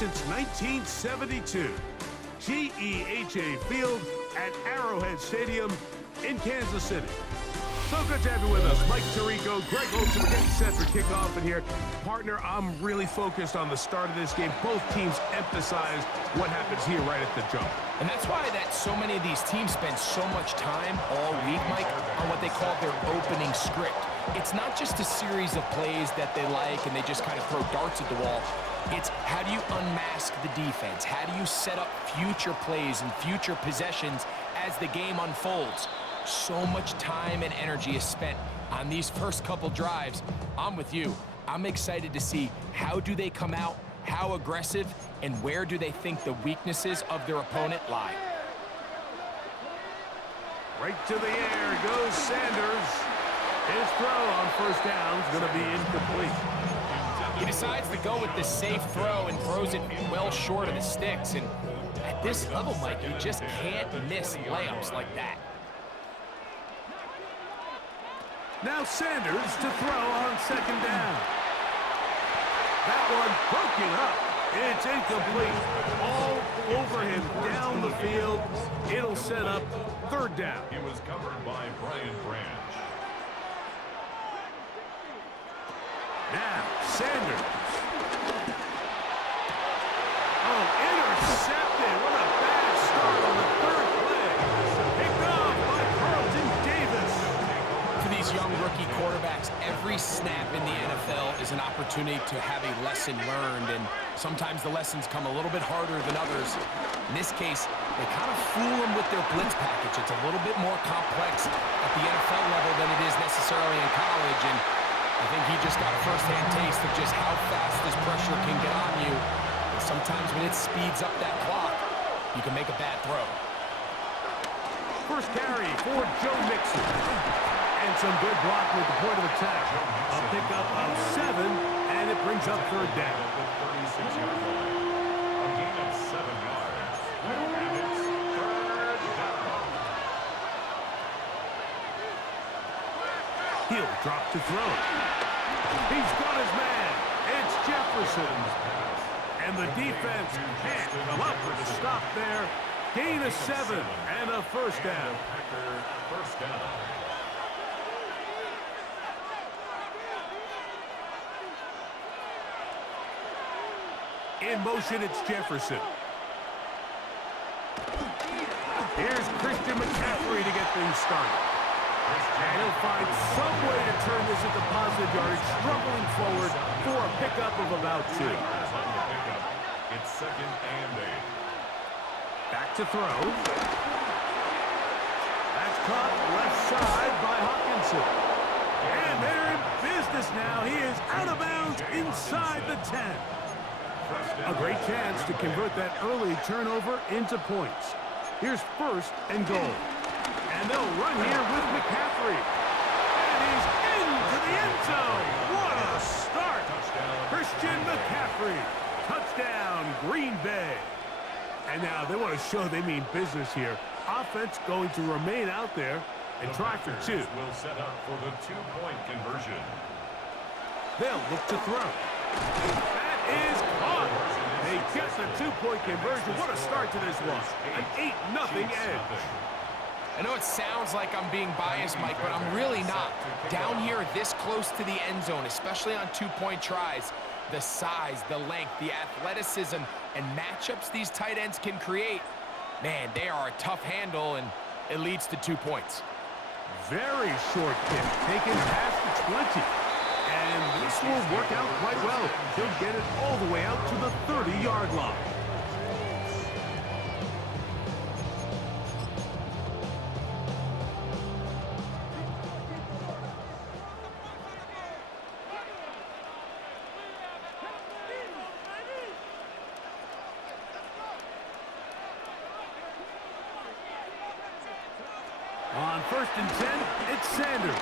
since 1972. GEHA Field at Arrowhead Stadium in Kansas City. So good to have you with us. Mike Tirico, Greg Olsen, we're getting set for kickoff in here. Partner, I'm really focused on the start of this game. Both teams emphasize what happens here right at the jump. And that's why so many of these teams spend so much time all week, Mike, on what they call their opening script. It's not just a series of plays that they like and they just kind of throw darts at the wall. It's how do you unmask the defense? How do you set up future plays and future possessions as the game unfolds? So much time and energy is spent on these first couple drives. I'm with you. I'm excited to see how do they come out, how aggressive, and where do they think the weaknesses of their opponent lie. Right to the air goes Sanders. His throw on first down is going to be incomplete. He decides to go with the safe throw and throws it well short of the sticks. And at this level, Mike, you just can't miss layups like that. Now Sanders to throw on second down. That one broken up. It's incomplete. All over him down the field. It'll set up third down. It was covered by Brian Branch. Now Sanders. Oh, intercepted. What a bad start on the third play. Picked off by Carlton Davis. For these young rookie quarterbacks, every snap in the NFL is an opportunity to have a lesson learned, and sometimes the lessons come a little bit harder than others. In this case, they kind of fool them with their blitz package. It's a little bit more complex at the NFL level than it is necessarily in college, and I think he just got a first-hand taste of just how fast this pressure can get on you. And sometimes when it speeds up that clock, you can make a bad throw. First carry for Joe Mixon. And some good blocking at the point of attack. A pickup of 7, and it brings up third down. 36-yard line. A gain of 7 yards. And it's third down. He'll drop to throw. He's got his man. It's Jefferson. And the defense can't come up with a stop there. Gain of 7 and a first down. First down. In motion, it's Jefferson. Here's Christian McCaffrey to get things started. And he'll find some way to turn this into positive yardage, struggling forward for a pickup of about 2. It's second and 8. Back to throw. That's caught left side by Hawkinson. And they're in business now. He is out of bounds inside the 10. A great chance to convert that early turnover into points. Here's first and goal. And they'll run here with McCaffrey. And he's into the end zone. What a start. Christian McCaffrey. Touchdown, Green Bay. And now they want to show they mean business here. Offense going to remain out there and try for 2. Will set up for the 2-point conversion. They'll look to throw. That is caught. They get the 2-point conversion. What a start to this one. An 8-0 edge. I know it sounds like I'm being biased, Mike, but I'm really not. Down here this close to the end zone, especially on 2-point tries, the size, the length, the athleticism, and matchups these tight ends can create, man, they are a tough handle, and it leads to 2 points. Very short kick, taken past the 20. And this will work out quite well. He'll get it all the way out to the 30-yard line. On first and 10, it's Sanders.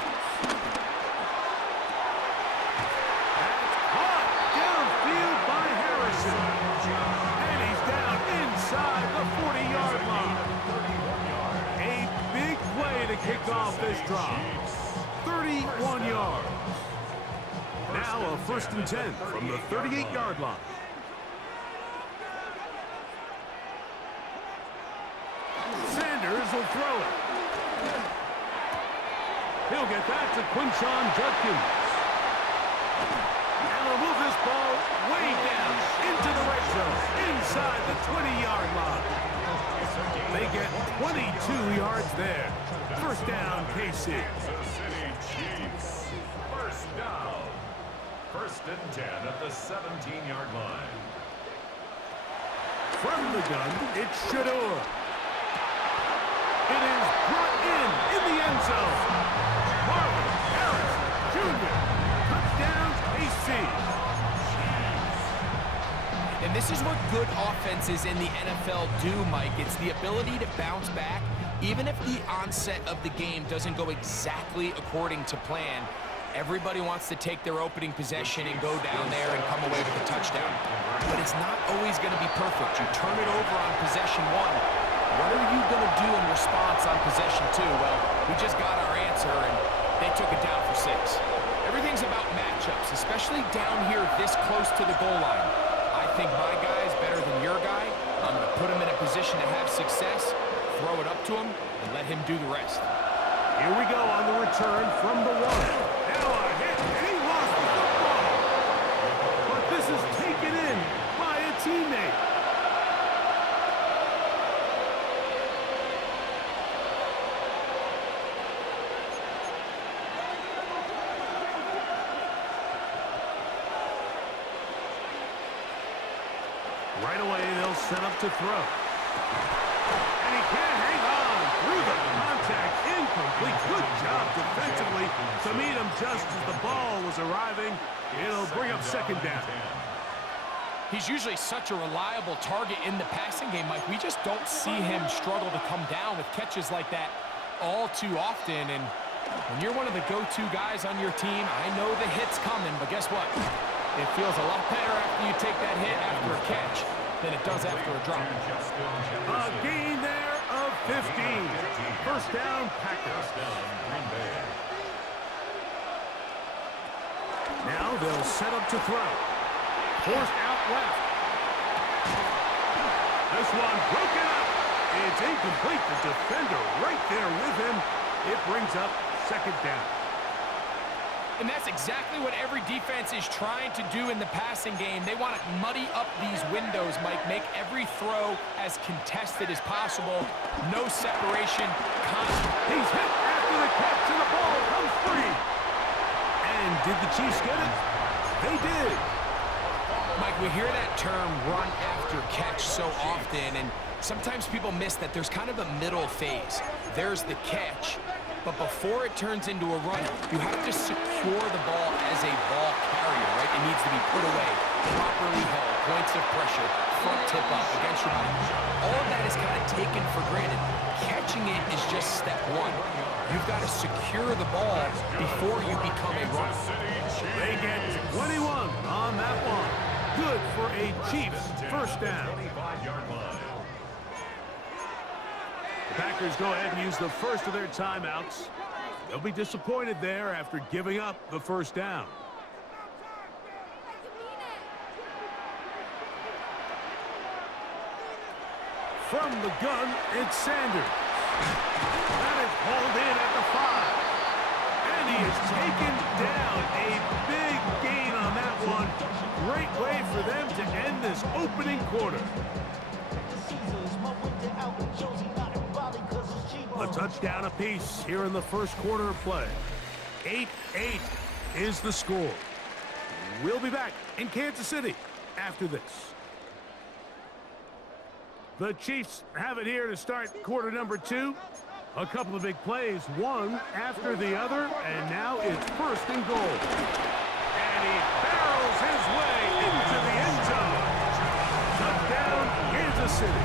That's caught downfield by Harrison. And he's down inside the 40-yard line. A big play to kick off this drive. 31 yards. Now a first and 10 from the 38-yard line. will throw it. He'll get that to Quinshon Judkins. And they'll move this ball way down into the red zone, inside the 20-yard line. They get 22 yards there. First down, KC. Kansas City Chiefs. First down. First and 10 at the 17-yard line. From the gun, it's Shador. It is brought in the end zone. Marvin Harris Jr. Touchdown, KC. And this is what good offenses in the NFL do, Mike. It's the ability to bounce back, even if the onset of the game doesn't go exactly according to plan. Everybody wants to take their opening possession and go down there and come away with a touchdown. But it's not always going to be perfect. You turn it over on possession one. What are you going to do in response on possession two? Well, we just got our answer, and they took it down for 6. Everything's about matchups, especially down here this close to the goal line. I think my guy is better than your guy. I'm going to put him in a position to have success, throw it up to him, and let him do the rest. Here we go on the return from the one. Now a hit, and he lost the football. But this is taken in by a teammate. Right away, they'll set up to throw. And he can't hang on through the contact. Incomplete. Good job defensively to meet him just as the ball was arriving. It'll bring up second down. He's usually such a reliable target in the passing game, Mike. We just don't see him struggle to come down with catches like that all too often. And when you're one of the go-to guys on your team, I know the hit's coming, but guess what? It feels a lot better after you take that hit after a catch than it does after a drop. A gain there of 15. First down, Packers. Now they'll set up to throw. Forced out left. This one broken up. It's incomplete. The defender right there with him. It brings up second down. And that's exactly what every defense is trying to do in the passing game. They want to muddy up these windows, Mike, make every throw as contested as possible. No separation. He's hit after the catch, and the ball comes free. And did the Chiefs get it? They did. Mike, we hear that term run after catch so often, and sometimes people miss that there's kind of a middle phase. There's the catch. But before it turns into a run, you have to secure the ball as a ball carrier, right? It needs to be put away, properly held, points of pressure, front tip up against your body. All of that is kind of taken for granted. Catching it is just step one. You've got to secure the ball before you become a runner. They get 21 on that one. Good for a Chiefs first down. Packers go ahead and use the first of their timeouts. They'll be disappointed there after giving up the first down. From the gun, it's Sanders. That is hauled in at the 5. And he is taken down. A big gain on that one. Great way for them to end this opening quarter. A touchdown apiece here in the first quarter of play. 8-8 is the score. We'll be back in Kansas City after this. The Chiefs have it here to start quarter number 2. A couple of big plays, one after the other, and now it's first and goal. And he barrels his way into the end zone. Touchdown, Kansas City.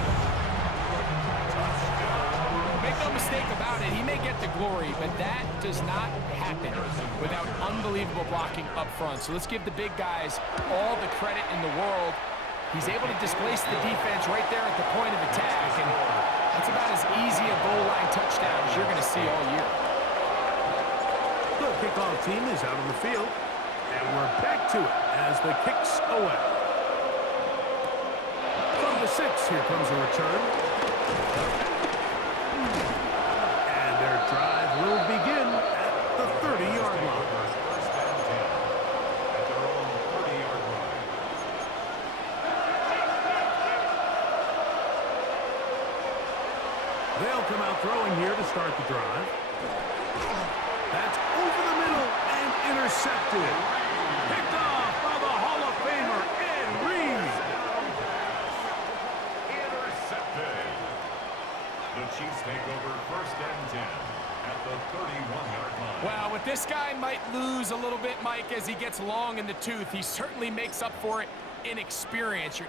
Make no mistake about it, he may get the glory, but that does not happen without unbelievable blocking up front. So let's give the big guys all the credit in the world. He's able to displace the defense right there at the point of attack, and that's about as easy a goal line touchdown as you're going to see all year. The kickoff team is out on the field, and we're back to it as the kicks away. From the 6, here comes a return. They'll come out throwing here to start the drive. That's over the middle and intercepted. Picked off by the Hall of Famer, Ed Reed. Intercepted. The Chiefs take over 1st and 10 at the 31-yard line. Well, with this guy might lose a little bit, Mike, as he gets long in the tooth. He certainly makes up for it in experience.